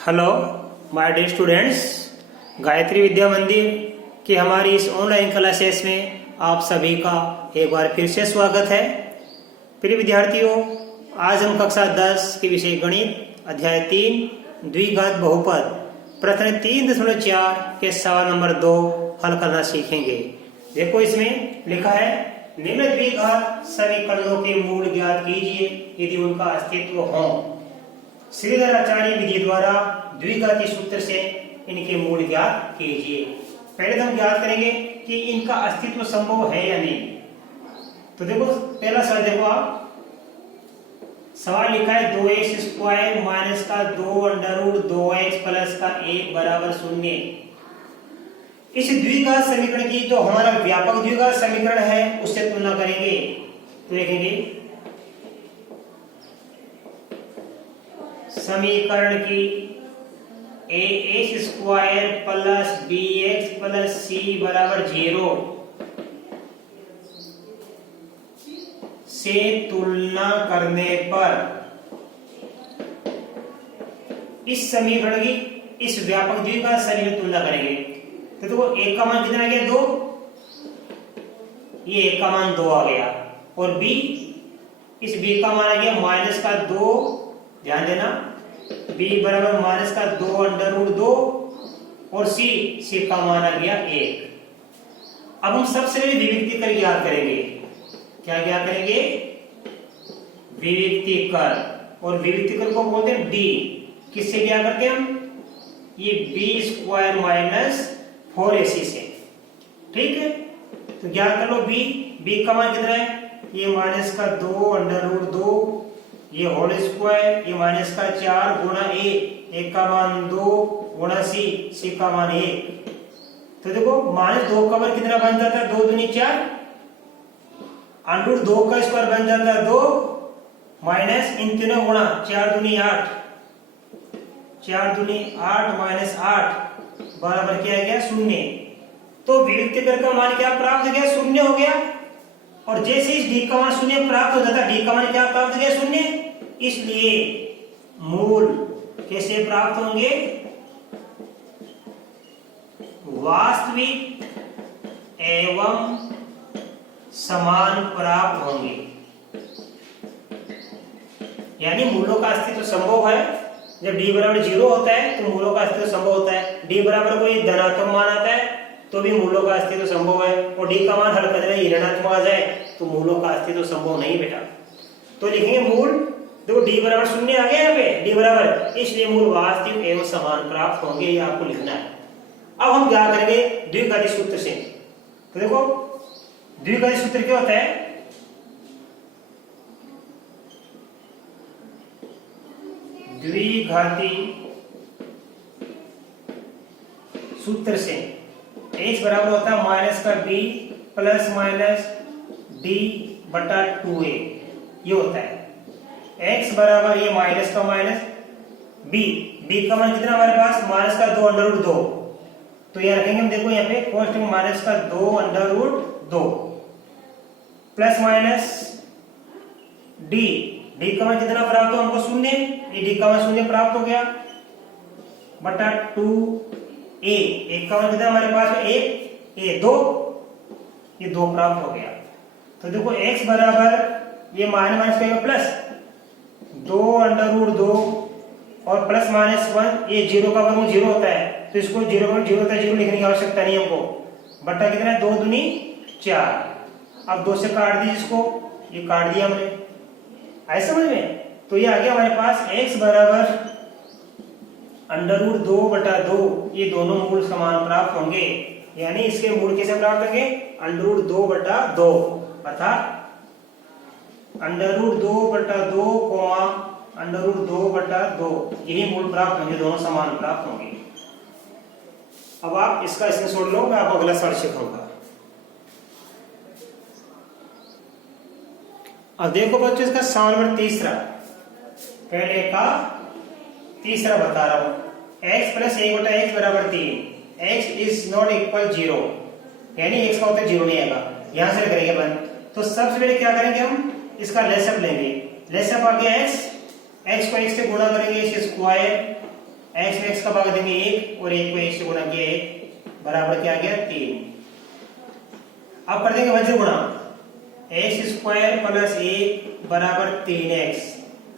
Hello my dear students, Gayatri Vidya Mandir की हमारी इस ऑनलाइन क्लासेस में आप सभी का एक बार फिर से स्वागत है। प्रिय विद्यार्थियों, आज हम कक्षा 10 के विषय गणित अध्याय 3 द्विघात बहुपद प्रश्न 3.4 के सवाल नंबर 2 हल करना सीखेंगे। देखो, इसमें लिखा है निम्न द्विघात समीकरणों के मूल ज्ञात कीजिए यदि उनका अस्तित्व हो। श्रीधराचार्य विधि द्वारा द्विघाती सूत्र से इनके मूल ज्ञात कीजिए। पहले तो हम ज्ञात करेंगे कि इनका अस्तित्व संभव है या नहीं। तो देखो, पहला सवाल देखो आप, सवाल लिखा है 2x स्क्वायर माइनस का 2 अंडर रूट 2x प्लस का 1 बराबर 0। इस द्विघात समीकरण की जो हमारा व्यापक द्विघात समीकरण है उससे तुलना करेंगे तो देखेंगे समीकरण की ax square plus bx plus c बराबर 0 से तुलना करने पर इस समीकरण की इस व्यापक द्विघात समीकरण की तुलना करेंगे तो देखो a का मान कितना आ गया 2, ये a का मान 2 आ गया, और b, इस b का मान आ गया माइनस का 2, ध्यान देना b बराबर माइनस का 2 अंडर रूट 2, और c का मान आ गया 1। अब हम सबसे पहले विविक्ति कर ज्ञात करेंगे। क्या ज्ञात करेंगे? विविक्ति कर, और विविक्ति कर को बोलते हैं d। किससे ज्ञात करते हैं हम? ये b स्क्वायर माइनस 4ac से। ठीक है, तो ज्ञात कर लो b का मान कितना है? ये माइनस का 2 अंडर रूट 2, ये होल स्क्वायर, ये माइनस का 4 गुणा a का मान 2 गुणा c का मान 1। तो देखो माइनस 2 का वर्ग कितना बन जाता है? 2 दूनी 4, अंडर रूट 2 का स्क्वायर बन जाता है 2, माइनस इन तीनों गुणा 4 दूनी 8, 4 दूनी 8 माइनस 8 बराबर क्या आ गया? 0। तो विविक्ति कर का मान क्या प्राप्त हो गया? 0 हो गया। और जैसे इस d का मान 0 प्राप्त हो जाता, d का मान क्या प्राप्त हो गया? 0। इसलिए मूल कैसे प्राप्त होंगे? वास्तविक एवं समान प्राप्त होंगे। यानी मूलों का अस्तित्व संभव है। जब d बराबर 0 होता है तो मूलों का अस्तित्व संभव होता है। d बराबर कोई धनात्मक मान आता है तो भी मूलों का अस्तित्व संभव है, और d का मान हल करने में ऋणात्मक आ जाए तो मूलों का अस्तित्व संभव नहीं बेटा। तो लिखेंगे मूल, देखो d बराबर 0 आ गया यहाँ पे, d बराबर, इसलिए मूल वास्तविक एवं समान प्राप्त होंगे, ये आपको लिखना है। अब हम क्या करेंगे? द्विघाती सूत्र से। तो देखो द्विघाती सूत्र क्या होता है? द्विघाती सूत्र से h बराबर होता है माइनस का b प्लस माइनस d बटा 2a, ये होता है। x बराबर ये माइनस का माइनस b का मान कितना हमारे पास? माइनस का 2 अंडर रूट 2। तो ये रखेंगे हम, देखो यहाँ पे कॉस्ट में माइनस का 2 under root 2 plus minus d का मान कितना प्राप्त हो हमको? 0। ये d का मान 0 प्राप्त हो गया, बटा 2a, एक का मान कितना हमारे पास? 1, 2, ये 2 प्राप्त हो गया। तो देखो x बराबर ये माइनस का प्लस 2 अंडर रूट 2 और प्लस माइनस 1, ये 0 का वर्ग 0 होता है, तो इसको 0 होता है 0 लिखने की आवश्यकता नहीं हमको। बटा कितना है? 2 दूनी 4। अब 2 से काट दीजिए इसको, ये काट दिया हमने, ऐसे समझ में। तो ये आ गया हमारे पास x बराबर अंडर रूट 2 बटा 2, ये दोनों मूल समान प्राप्त होंगे। यानी इसके मूल कैसे प्राप्त होंगे? अंडर रूट 2 बटा 2, अर्थात अंडर रूट 2 बटा 2 कोमा अंडर रूट 2 बटा 2, यही मूल प्राप्त होंगे, दोनों समान प्राप्त होंगे। अब आप इसका स्क्रीनशॉट लो, मैं आपको अगला सवाल सिखाऊंगा। अब देखो बच्चों, इसका सवाल नंबर तीसरा, पहले का तीसरा बता रहा हूं। x प्लस 1 बटा x बराबर 3, x इज नॉट इक्वल 0, यानी x का उत्तर 0 नहीं आएगा। यहां से करेंगे अपन, तो सबसे पहले क्या करेंगे? हम इसका लेसअप लेंगे। लेसअप आ गया x को x से गुणा करेंगे, x स्क्वायर x में x का भाग देंगे 1 और 1 को 1 से गुणा किया 1 बराबर क्या आ गया 3। अब कर देंगे वज्र गुणा, x² प्लस 1 बराबर 3x,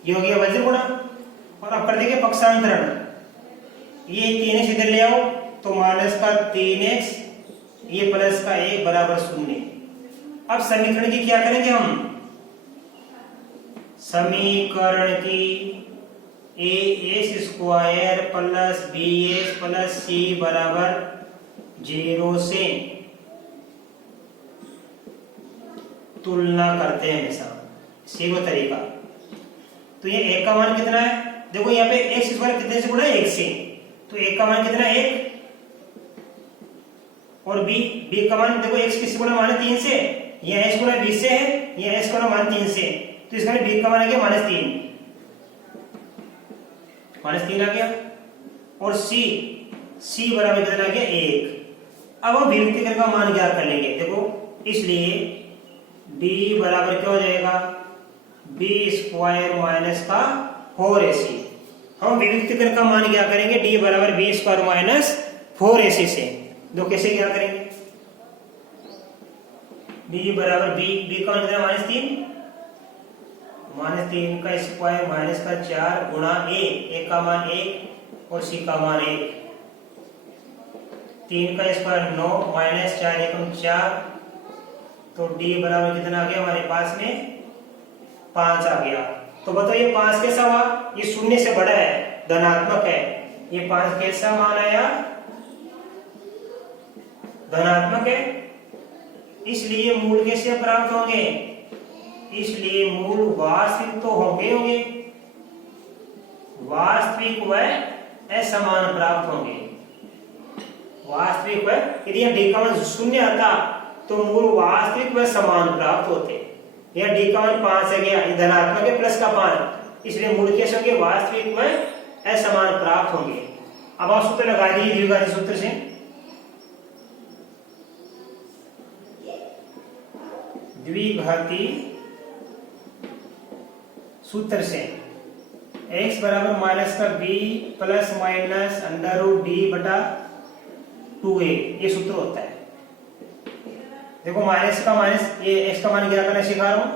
ये हो गया वज्र गुणा। और अब कर देंगे पक्षांतरण, ये 3x इधर ले आओ तो माइनस का 3x, ये प्लस का 1 बराबर 0। अब समीकरण की क्या करेंगे हम, समीकरण की ax² plus bx plus c बराबर 0 से तुलना करते हैं हमेशा, सीखो तरीका। तो ये 1 का मान कितना है, देखो यहाँ पे x² कितने से गुणा है 1 से, तो 1 का मान कितना है 1, और b का मान देखो x किससे गुणा माइनस 3 से, ये x गुणा 20 से है, ये x गुणा मान 3 से, तो इसका b का मान आ गया -3 आ गया। और c बराबर कितना आ गया 1। अब हम विभक्तिकर का मान ज्ञात कर लेंगे, देखो इसलिए d बराबर क्या हो जाएगा b² माइनस का 4ac। हम विभक्तिकर का मान क्या करेंगे, d बराबर b² माइनस 4ac से। दो कैसे क्या करेंगे, b बराबर b का मान कितना -3 का स्क्वायर माइनस का 4 गुणा a का मान 1 और c का मान 1, 3 का स्क्वायर 9 माइनस 4 एकम 4, तो d बराबर कितना आ गया हमारे पास में 5 आ गया। तो बताओ ये 5 कैसा हुआ, ये 0 से बड़ा है, धनात्मक है, ये 5 कैसा मान आया, धनात्मक है, इसलिए मूल कैसे प्राप्त होंगे, इसलिए मूल वास्तविक तो होंगे, वास्तविक व असमान प्राप्त होंगे, वास्तविक व, यदि यहाँ d का मान 0 आता तो मूल वास्तविक व समान प्राप्त होते। यहाँ d का मान 5 है गया, ये धनात्मक है प्लस का 5, इसलिए मूल कैसे होंगे, वास्तविक व असमान प्राप्त होंगे। अब आप सूत्र लगा दीजिए द्विघाती सूत्र से, द्विघाती सूत्र से x बराबर माइनस का b प्लस माइनस √d/2a, ये सूत्र होता है। देखो माइनस का माइनस, ये x का मान क्या करना सिखा रहा हूं,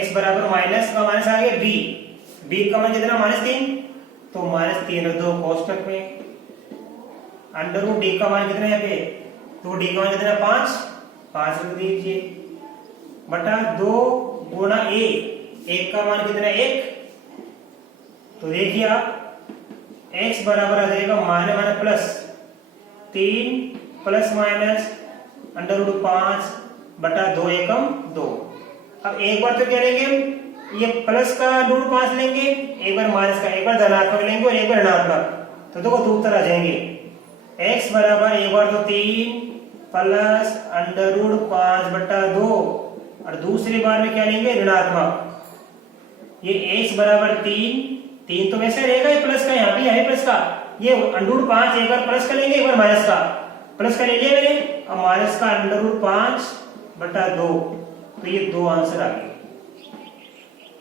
x बराबर माइनस का माइनस आ गया b का मान कितना -3, तो -3 रख दो कोष्टक में, √d का मान कितना है यहाँ पे, तो d का मान कितना 5 रख दीजिए, बटा 2 गुणा a, 1 का मान कितना 1, तो देखिए आप x बराबर आ जाएगा माइनस प्लस 3 प्लस माइनस √5 बटा 2 एकम 2। अब एक बार तो क्या लेंगे, ये प्लस का √5 लेंगे, एक बार माइनस का, एक बार धनात्मक लेंगे और एक बार ऋणात्मक, तो देखो दो उत्तर आ जाएंगे। x बराबर एक बार तो 3 प्लस √5 बटा 2, और दूसरी बार में क्या लेंगे ऋणात्मक, ये x बराबर 3 तो वैसे रहेगा, ये प्लस का यहाँ पे प्लस का, ये √5 एक बार प्लस का लेंगे, एक बार माइनस का, प्लस का ले लिया मैंने, अब माइनस का √5 बटा 2, तो ये दो आंसर आ गए,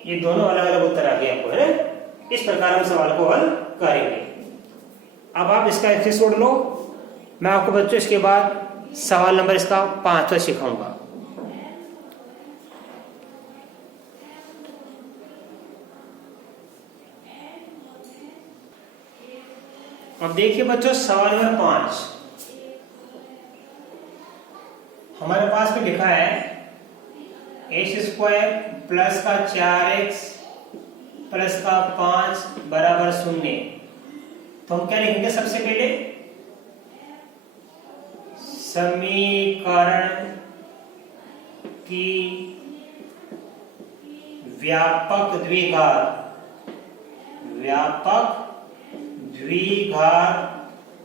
ये दोनों अलग अलग उत्तर आ गए आपको, है ना। इस प्रकार हम सवाल को हल करेंगे। अब आप इसका स्क्रीनशॉट लो, मैं आपको बच्चों इसके बाद सवाल नंबर इसका 5वां सिखाऊंगा। अब देखिए बच्चों सवाल नंबर 5 हमारे पास में लिखा है x² प्लस का 4x प्लस का 5 बराबर 0। तो हम क्या लिखेंगे, सबसे पहले समीकरण की व्यापक द्विघात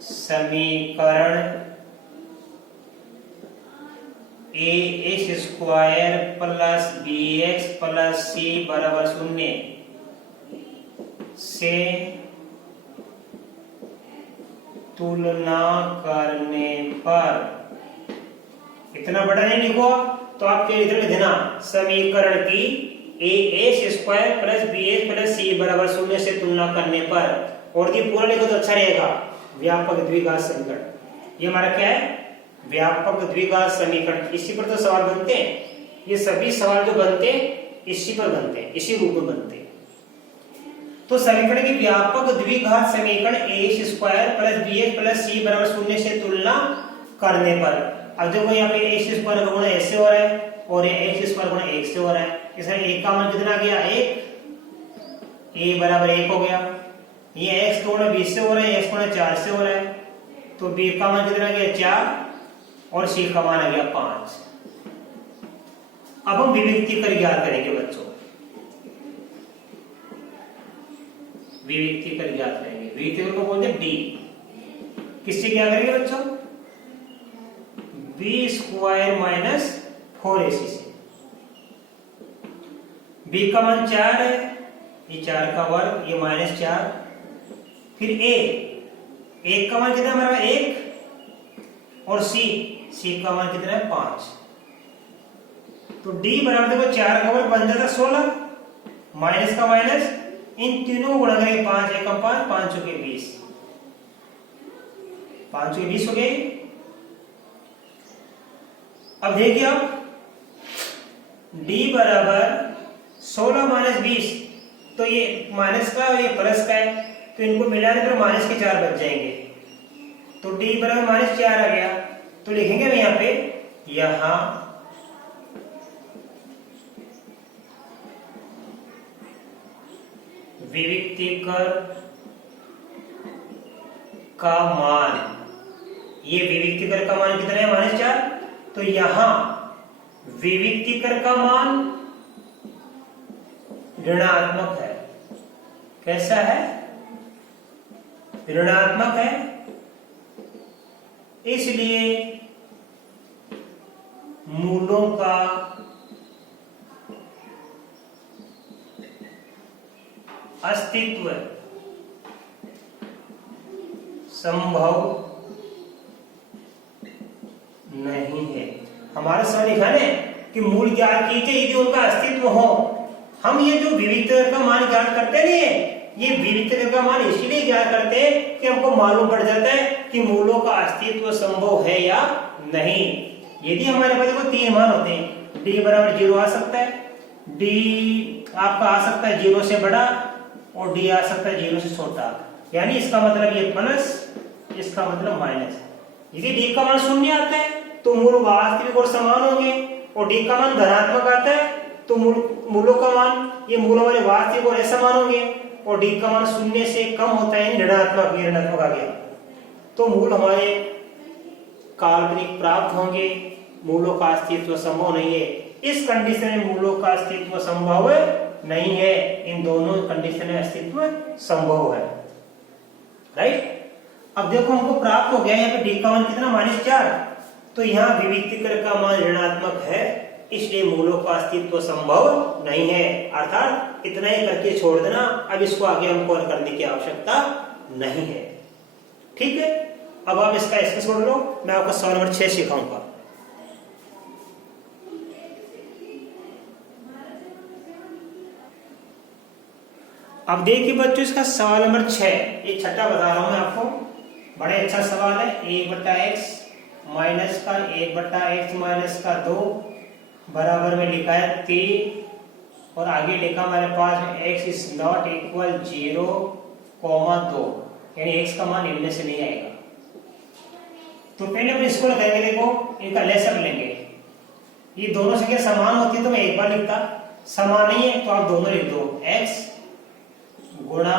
समीकरण ax² plus bx plus c बराबर 0 से तुलना करने पर, इतना बड़ा नहीं लिखो तो आपके इधर देना, समीकरण की ax² plus bx plus c बराबर 0 से तुलना करने पर और ये पूरा लिखो तो अच्छा रहेगा, व्यापक द्विघात समीकरण। ये हमारा क्या है, व्यापक द्विघात समीकरण। इसी पर तो सवाल बनते हैं, ये सभी सवाल जो बनते हैं इसी पर बनते हैं, इसी रूप में बनते हैं। तो समीकरण की व्यापक द्विघात समीकरण a² + bx + c = 0 से तुलना करने पर, अब देखो यहाँ पे a² का गुणा ऐसे हो रहा है और ये x² गुणा 1 से हो रहा है, इसमें एक का मान कितना आ गया 1, a बराबर 1 हो गया। ये x गुणा 20 से हो रहा है, x गुणा 4 से हो रहा है, तो b का मान कितना आ गया 4 और c का मान आ गया 5। अब हम विविक्ति कर ज्ञात करेंगे बच्चों, विविक्ति कर ज्ञात करेंगे। विविक्ति को बोलते हैं d, किससे क्या करेंगे बच्चों, b² - 4ac से। b का मान 4 है, ये 4 का वर्ग, ये -4, फिर a, 1 का मान कितना हमारा 1 और c का मान कितना है 5। तो d बराबर देखो 4 का वर्ग बन जाता 16, माइनस का माइनस, इन तीनों गुणा करेंगे 5 × 1 = 5, 5 × 20, 5 × 20 हो गए। अब देखिए आप d बराबर 16 - 20, तो ये माइनस का और ये प्लस का है, तो इनको मिलाने पर माइनस के 4 बच जाएंगे, तो d बराबर -4 आ गया। तो लिखेंगे हम यहाँ पे, यहां विविक्तिकर का मान, ये विविक्तिकर का मान कितना है -4, तो यहां विविक्तिकर का मान ऋणात्मक है। कैसा है, ऋणात्मक है, इसलिए मूलों का अस्तित्व संभव नहीं है। हमारा सवाल लिखा है कि मूल ज्ञात कीजिए यदि उनका अस्तित्व हो। हम ये जो विविक्तिकर का मान ज्ञात करते नहीं है, ये विविक्तिकर का मान इसीलिए ज्ञात करते हैं कि हमको मालूम पड़ जाता है कि मूलों का अस्तित्व संभव है या नहीं। यदि हमारे पास देखो 3 मान होते हैं, d बराबर 0 आ सकता है, d आपका आ सकता है 0 से बड़ा और d आ सकता है 0 से छोटा, यानी इसका मतलब ये प्लस, इसका मतलब माइनस। यदि d का मान 0 आता है तो मूल वास्तविक और समान होंगे, और d का मान धनात्मक आता है तो मूलों का मान, ये मूल हमारे वास्तविक और असमान होंगे, और d का मान 0 से कम होता है, ऋणात्मक, ये ऋणात्मक आ गया, तो मूल हमारे काल्पनिक प्राप्त होंगे, मूलों का अस्तित्व संभव नहीं है। इस कंडीशन में मूलों का अस्तित्व संभव नहीं है, इन दोनों कंडीशन में अस्तित्व संभव है, राइट। अब देखो हमको प्राप्त हो गया यहाँ पे d का मान कितना -4, तो यहाँ विविक्तिकर का मान ऋणात्मक है, इसलिए मूलों का अस्तित्व संभव नहीं है। अर्थात इतना ही करके छोड़ देना, अब इसको आगे हमको और करने की आवश्यकता नहीं है, ठीक है। अब आप इसका स्क्रीनशॉट लो, मैं आपको सवाल नंबर 6 सिखाऊंगा। अब देखिए बच्चों, इसका सवाल नंबर 6, ये छठा बता रहा हूं मैं आपको, बड़े अच्छा सवाल है। 1/x माइनस का 1/x माइनस का 2 बराबर में लिखा है 3, और आगे लिखा हमारे पास में x इज नॉट इक्वल 0, 2, यानी x का मान इनमें से नहीं आएगा। तो पहले अपन इसको लगाएंगे, देखो इनका लेसर लेंगे, ये दोनों संख्या समान होती है तो मैं एक बार लिखता, समान नहीं है तो आप दोनों लिख दो, x गुणा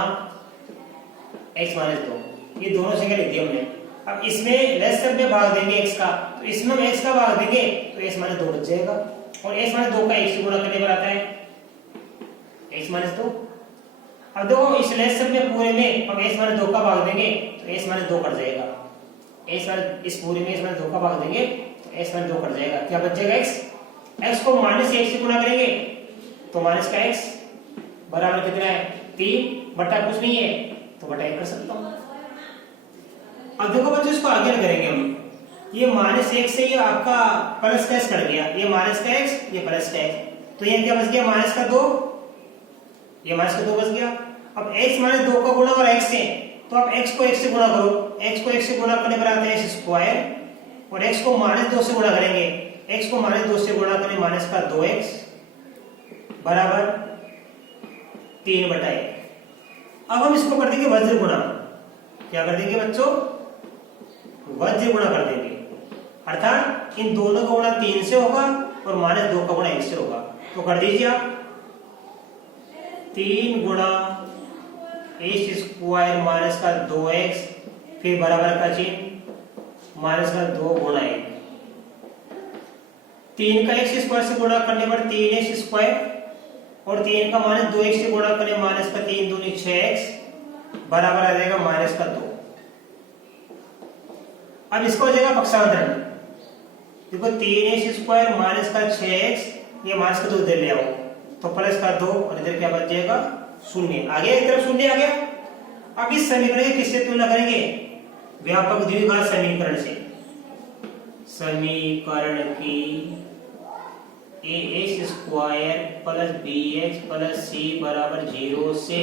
x - 2, ये दोनों संख्या लिख दी हमने। अब इसमें लेसर में भाग देंगे x का, तो इसमें हम x का भाग देंगे तो x - 2 बच जाएगा, और x - 2 का x से गुणा करने पर आता है x - 2। अब देखो इस लेसर में पूरे में हम x - 2 का भाग देंगे तो x - 2 कट जाएगा, इस पूरे में x - 2 का भाग देंगे तो x - 2 कट जाएगा, क्या बच जाएगा x को -1 से गुणा करेंगे तो माइनस का x बराबर कितना है 3 बटा कुछ नहीं है तो बटा 1 कर सकता हूं। अब देखो बच्चों इसको आगे करेंगे हम, ये -1 से ये आपका प्लस का x कट गया, ये माइनस का x, ये प्लस का x, तो ये क्या बच गया -2, ये -2 बच गया। अब x - 2 का गुणा और x से तो आप x को x से गुणा करो, x को x से गुणा करने पर आता है x स्क्वायर, और x को -2 से गुणा करेंगे, x को -2 से गुणा करें माइनस का 2x बराबर 3/1। अब हम इसको कर देंगे वज्र गुणा। क्या कर देंगे बच्चों? वज्र गुणा कर देंगे, अर्थात इन दोनों का गुणा 3 से होगा और -2 का गुणा 1 से होगा। तो कर दीजिए आप 3 गुणा x स्क्वायर माइनस का 2x, फिर बराबर का चिन्ह माइनस का 2 गुणा 1। 3 का x स्क्वायर से गुणा करने पर 3x स्क्वायर, और 3 का -2x से गुणा करें माइनस का 3 दूनी 6x बराबर आ जाएगा माइनस का 2। अब इसको हो जाएगा पक्षांतरण। देखो 3x स्क्वायर माइनस का 6x, ये माइनस का 2 इधर ले आओ तो प्लस का 2, और इधर क्या बच जाएगा 0। आगे एक तरफ 0 आ गया। अब इस समीकरण की किससे तुलना करेंगे? व्यापक द्विघात समीकरण से। समीकरण की ax square plus bx plus c बराबर 0 से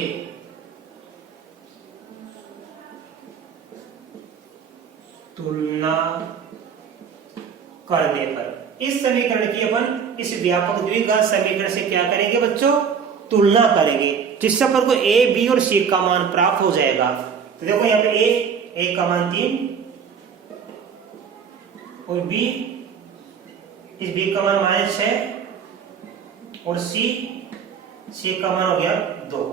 तुलना करने पर इस समीकरण की अपन इस व्यापक द्विघात समीकरण से क्या करेंगे बच्चों? तुलना करेंगे, जिससे अपन को a, b और c का मान प्राप्त हो जाएगा। तो देखो यहाँ पे a का मान 3 और b, इस b का मान -6 और c का मान हो गया 2।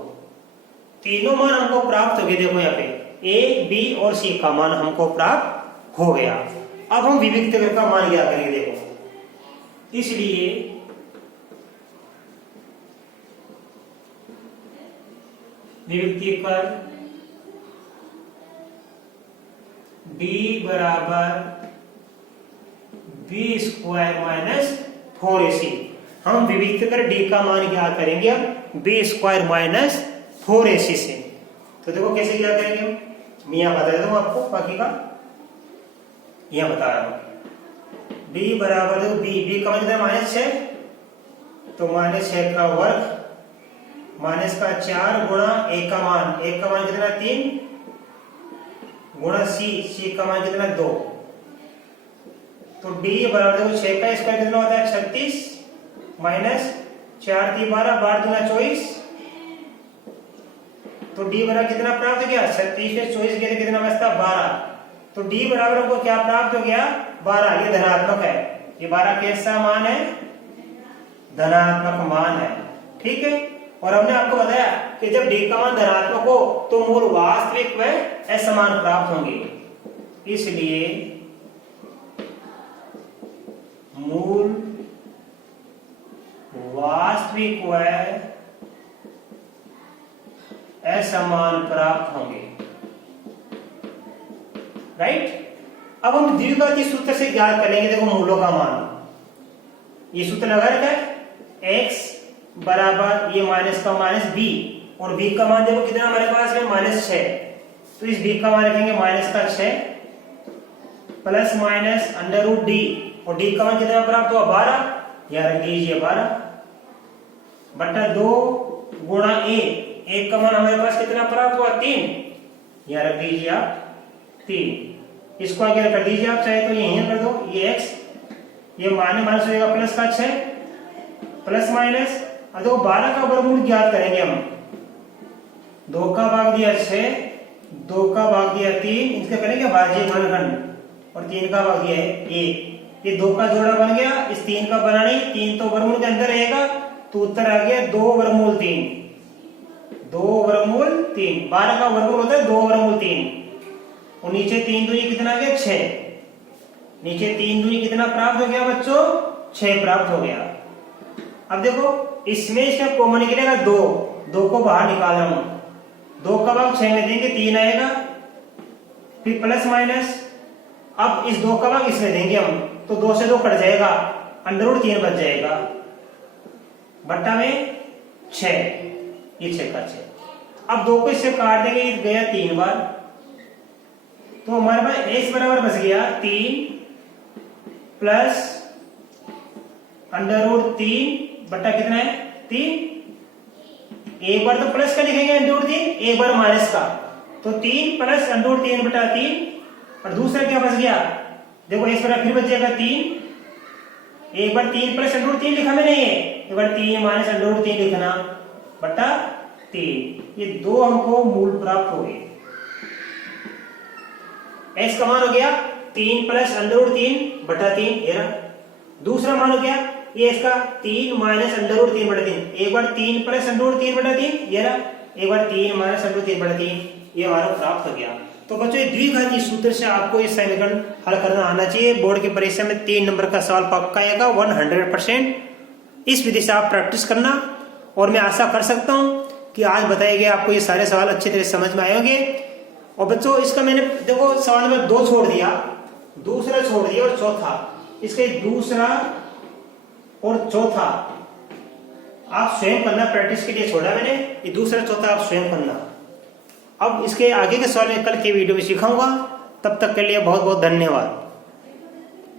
तीनों मान हमको प्राप्त हो गए। देखो यहाँ पे a, b और c का मान हमको प्राप्त हो गया। अब हम विविक्त का मान क्या करेंगे? देखो, इसलिए विविक्ति कर d बराबर b स्क्वायर माइनस 4ac। हम विविक्त कर d का मान क्या करेंगे? अब b स्क्वायर माइनस 4ac से। तो देखो कैसे क्या करेंगे, मैं यहाँ बता देता हूँ आपको, बाकी का यहाँ बता रहा हूँ। d बराबर देखो b का मान कितना -6, तो -6 का वर्ग माइनस का 4 गुणा a का मान कितना 3 गुणा c का मान कितना 2। तो d बराबर देखो 6 का स्क्वायर कितना होता है 36 माइनस 4 3 12 12 दूना 24। तो d बराबर कितना प्राप्त हो गया? 36 से 24 गए कितना बचता 12। तो d बराबर हमको क्या प्राप्त हो गया? 12। ये धनात्मक है, ये 12 कैसा मान है? धनात्मक मान है। ठीक है। और हमने आपको बताया कि जब d का मान धनात्मक हो तो मूल वास्तविक व असमान प्राप्त होंगे। इसलिए मूल वास्तविक व असमान प्राप्त होंगे। राइट। अब हम द्विघाती सूत्र से ज्ञात करेंगे। देखो मूलों का मान, ये सूत्र लगा रखा है x बराबर ये माइनस का माइनस b, और b का मान देखो कितना हमारे पास है -6। तो इस b का मान रखेंगे माइनस का 6 प्लस माइनस √d, और d का मान कितना प्राप्त हुआ 12। या रख दीजिए 12 बटा 2 गुणा a का मान हमारे पास कितना प्राप्त हुआ 3। या रख दीजिए आप 3। इसको आगे कर दीजिए आप, चाहे तो यहीं कर दो, ये x, ये माइनस हो जाएगा प्लस का 6 प्लस माइनस, अब देखो 12 का वर्गमूल ज्ञात करेंगे हम। 2 का भाग दिया 6, 2 का भाग दिया 3, इसका करेंगे भाज्य घनखंड, और 3 का भाग दिया है 1। ये 2 का जोड़ा बन गया, इस 3 का बना नहीं, 3 तो वर्गमूल के अंदर रहेगा, तो उत्तर आ गया 2 वर्गमूल 3। 2 वर्गमूल 3, 12 का वर्गमूल होता है 2 वर्गमूल 3, और नीचे 3 दूनी कितना आ गया 6। नीचे 3 दूनी कितना प्राप्त हो गया बच्चों? 6 प्राप्त हो गया। अब देखो इसमें इसका कॉमन निकलेगा 2 को बाहर निकाल रहा हूं, 2 का भाग 6 में देंगे 3 आएगा, फिर प्लस माइनस, अब इस 2 का भाग इसमें देंगे हम, तो 2 से 2 कट जाएगा, √3 बच जाएगा, बट्टा में 6, ये 6 का 6। अब 2 को इससे काट देंगे, ये गया 3 बार, तो हमारे पास x बराबर बच गया 3 प्लस √3 बट्टा कितना है 3। एक बार तो प्लस का लिखेंगे √3, एक बार माइनस का, तो 3 प्लस अंडर 3 बटा 3, और दूसरा क्या बच गया, देखो इस तरह फिर बच जाएगा 3, एक बार 3 प्लस अंडर 3 लिखा मैंने, एक बार 3 माइनस अंडर 3 लिखना बटा 3, ये दो हमको मूल प्राप्त हो गए। x का मान हो गया 3 प्लस अंडर 3 बटा 3, ये रहा। दूसरा मान हो गया ये इसका 3 माइनस अंडर 3 बटा 3, एक बार 3 प्लस अंडर 3 बटा 3, ये रहा, एक बार 3 माइनस अंडर 3 बटा 3, ये हमारा प्राप्त हो गया। तो बच्चों ये द्विघाती सूत्र से आपको ये समीकरण हल करना आना चाहिए। बोर्ड की परीक्षा में 3 नंबर का सवाल पक्का आएगा 100%। इस विधि से आप प्रैक्टिस करना, और मैं आशा कर सकता हूं कि आज बताए गए आपको ये सारे सवाल अच्छी तरह समझ में आए होंगे। और बच्चों इसका मैंने देखो सवाल में 2 छोड़ दिया, दूसरा छोड़ दिया और चौथा, इसके दूसरा और चौथा आप स्वयं करना, प्रैक्टिस के लिए छोड़ा मैंने, ये दूसरा चौथा आप स्वयं करना। अब इसके आगे के सवाल में कल के वीडियो में सिखाऊंगा। तब तक के लिए बहुत बहुत धन्यवाद।